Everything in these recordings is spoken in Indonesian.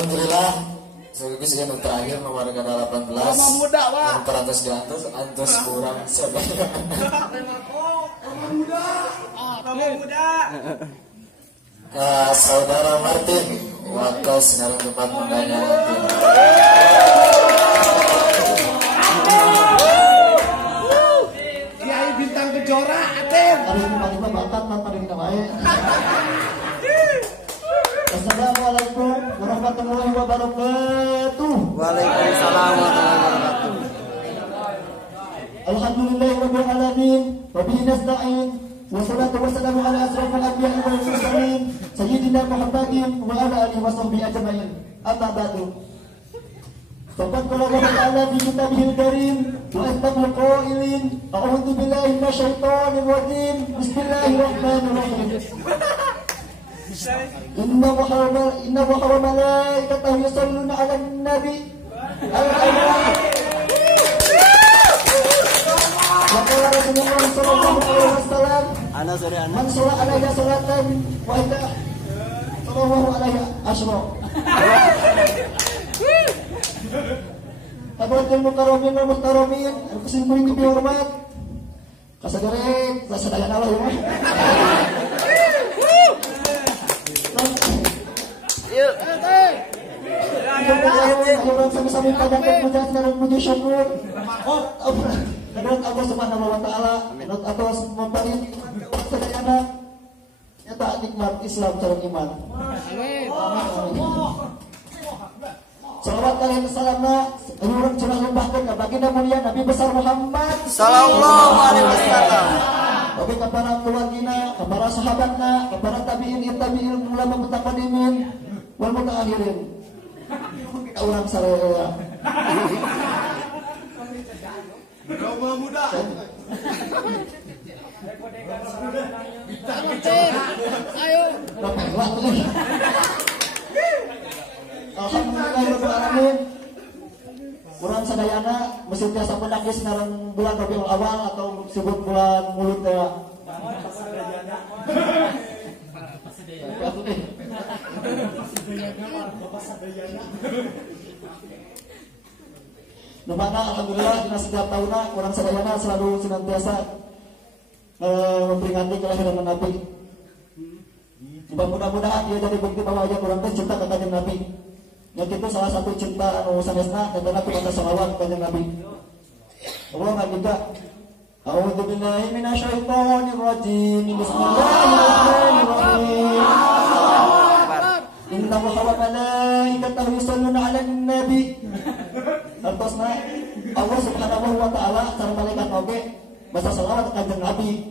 Alhamdulillah. Sebagai sekian untuk terakhir nomor 18. Muda, Pak. Yang teratas di antus kurang saudara. Muda. Saudara Martin, waktu sinar tempat mendanya. Kiai Bintang Kejora, Aten. Hari ini paling bakat tanpa kita baik. Assalamualaikum warahmatullahi wabarakatuh. Waalaikumsalam warahmatullahi wabarakatuh. Alhamdulillahirabbil alamin wa bihi nasta'in. Wassalatu wassalamu ala asrofil anbiya'i wal mursalin sayyidina Muhammadin wa ala alihi washabbihi ajmain. Amma ba'du. Faqad qala Allah ta'ala fi kitabihil karim wa astamul qailin a'udzu billahi minasyaitonir rajim. Bismillahirrahmanirrahim. Inna wa malaikatahu yusalluna 'alan nabi. Al-ayat. Maka Rasulullah sallallahu alaihi wasallam man sholat alaihi salatan wa ida sallallahu alaihi asyra. Tabatul mukarramin wal muhtaramin, kesimpulan yang dihormat. Kasagarek, kasadayana Allah ya. Yuk. Orang sama-sama panjangkan puja dan puji syukur. Menurut Allah Subhanahu wa taala, menurut Allah memberi sedayana nyata nikmat Islam sareng iman. Salawat kalian salamna urang curah limpahkeun ka baginda mulia Nabi besar Muhammad Sallallahu alaihi wasallam. Bagi kepada keluargina, kepada sahabatna, kepada tabi'in, tabi'in, ulama mutaqaddimin wal mutaakhirin. Orang saraya. Roma muda. Ayo. Alhamdulillahirabbil alamin. Urang sadayana mesti tiasa penakis narang bulan Rabiul Awal atau disebut bulan mulut ya. Dimana alhamdulillah di setiap tahunnya orang sadayana selalu senantiasa memperingati kelahiran Nabi. Mudah-mudahan dia jadi bukti bahwa dia kurang cinta ke kanjeng Nabi. Yang itu salah satu cinta anu sanesna dan aku pada salawat kanjeng Nabi. Allah ngadika A'udzu billahi minasyaitonir rajim. Bismillahirrahmanirrahim. Inna Allaha wa malaikatahu yusholluna 'alan nabi. Artosna Allah Subhanahu wa taala sareng malaikat oge maca selawat ka kanjeng Nabi.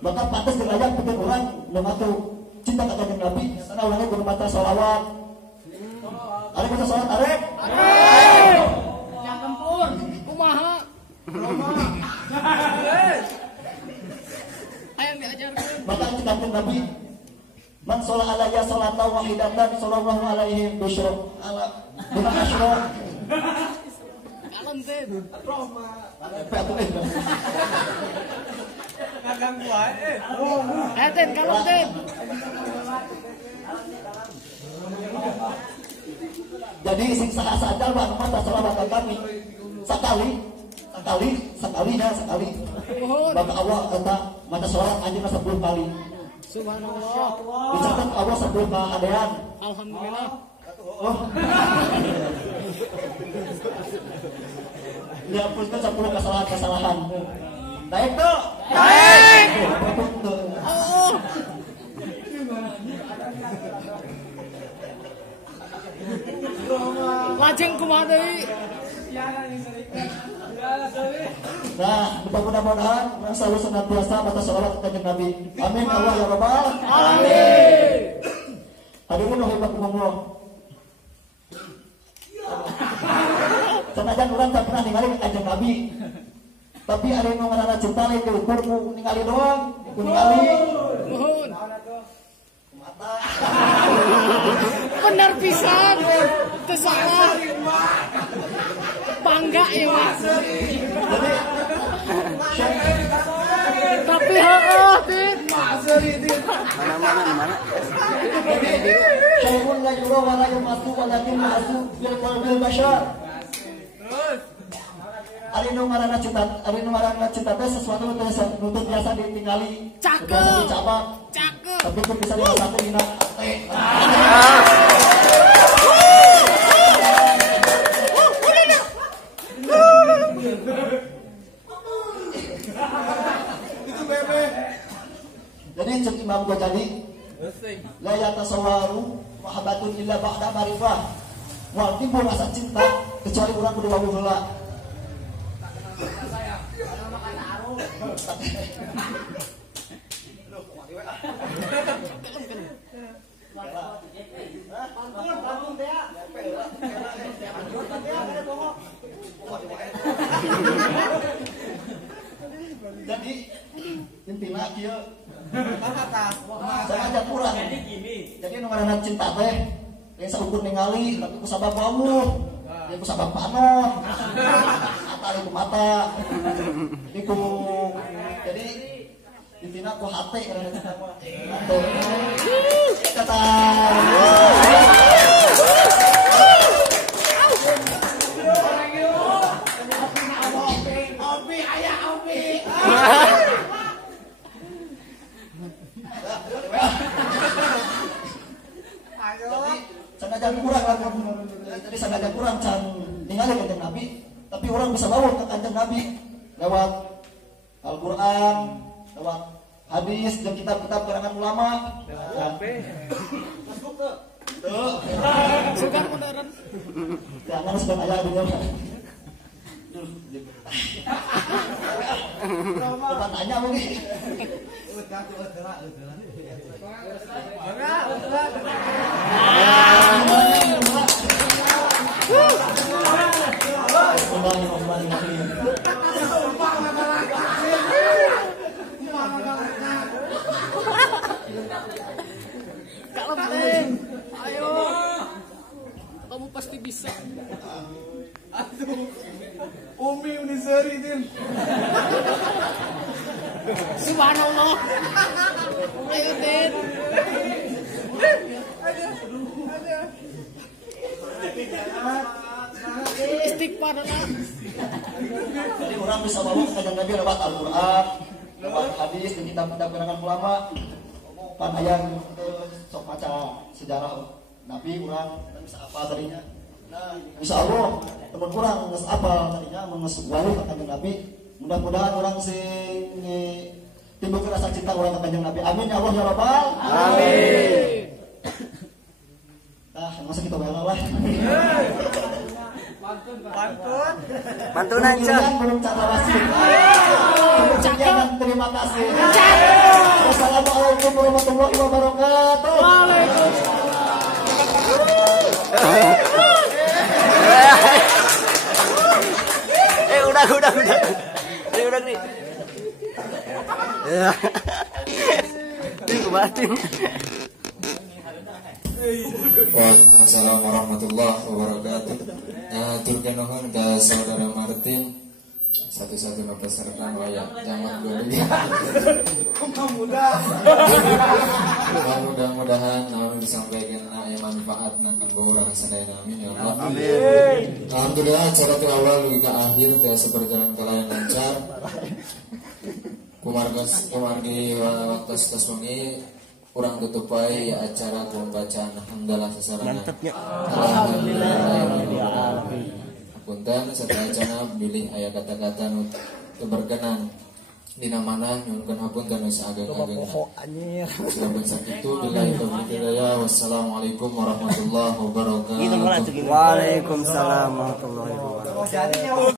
Maka pantas derajat bikin orang mematuh cinta ka kanjeng Nabi sana orangnya kudu maca selawat. Arek maca selawat arek. Yang kempur, kumaha? Ayo diajarkeun. Maka kanjeng Nabi man sholat alaiya sholatan wahidatan sallallahu alaihi bisyra ala bima asyra. Kalem teh. Roma. Nagang wae. Ten kalem teh. Jadi sing saha-saha bang mata selawat kami sekali. Maka Allah kata mata sholat anjing 10 kali. Subhanallah. Dicatat Allah 10 keadaan. Alhamdulillah. Oh. Dihapuskan 10 kesalahan. Naik tuh. Naik. Oh. Lajeng kumaha deui? Nah, mudah-mudahan yang selalu senantiasa baca sholawat ke kanjeng Nabi. Amin Allah ya Rabbal Amin. Hadirin rahimakumullah. Senajan orang tak pernah ningali kanjeng Nabi, tapi ada yang mengenal cinta lain diukur ningali doang, ningali. Nuhun. Benar pisan. Teu salah. Bangga ya, Mas. Jadi Tapi heueuh, Tin. Mana? Syai'un la yura wa la yumassu walakin ma'asu bil qalbil bashar. Ari nu ngaranna cinta teh sesuatu nu nutut biasa ditinggali. Cakep. Dicabak. Cakep. Tapi itu bisa dirasakan dina teh. Jadi cek Imam Ghazali la yatasawwaru mahabbatun illa ba'da ma'rifah. Wal timbul rasa cinta kecuali urang kudu wawu heula. Jadi intinya kieu sengaja kurang. Jadi nu ngaranna cinta teh yang saukur ningali tapi ku sabab wawu, yang ku sabab panon, atau ku mata. Jadi intinya ku hate karena cinta mah. Kata. Jadi sengaja kurang can ningali kanjeng Nabi, tapi orang bisa bawa ke kanjeng Nabi lewat Al-Qur'an, lewat hadis dan kitab-kitab karangan ulama. Sugar modern. Jangan sedang aya dunia. Coba tanya mungkin. Kak Lempeng, ayo. Kamu pasti bisa. Umi Unisari din. Subhanallah. Ayo, Din. Istighfar lah. Jadi orang bisa bawa ke kanjeng Nabi lewat Al-Qur'an, lewat hadis dan kitab-kitab karangan ulama. Pan aya sok maca sejarah Nabi orang bisa apa tadinya. Nah, insyaallah teman kurang geus apal tadinya geus walu ka kanjeng Nabi. Mudah-mudahan orang sing timbul rasa cinta orang ka kanjeng Nabi. Amin ya Allah ya Rabbal. Amin. Nah, masa kita bayar lah. Pantunan Cak. Belum cara wasit. Cakap. Terima kasih. Wassalamualaikum warahmatullahi wabarakatuh. Udah. Nih. Ini kebatin. Wassalamualaikum warahmatullahi wabarakatuh. Turkan nuhun ke saudara Martin satu-satunya peserta layak jamak dulu. Mudah-mudahan namun disampaikan manfaat kanggo urang sadaya amin ya Allah. Amin. Alhamdulillah acara ti awal dugi ka akhir tiasa berjalan kalayan lancar. Kumargi waktu tos wengi kurang tutupai acara pembacaan hamdalah sesarangan. Alhamdulillah. Punten setelah acara pilih ayat kata-kata nu berkenan dina manah nyuhun hapunten geus ageng-ageng. Sampun sakitu billahi taufiq hidayah. Wassalamualaikum warahmatullahi wabarakatuh. Waalaikumsalam warahmatullahi wabarakatuh.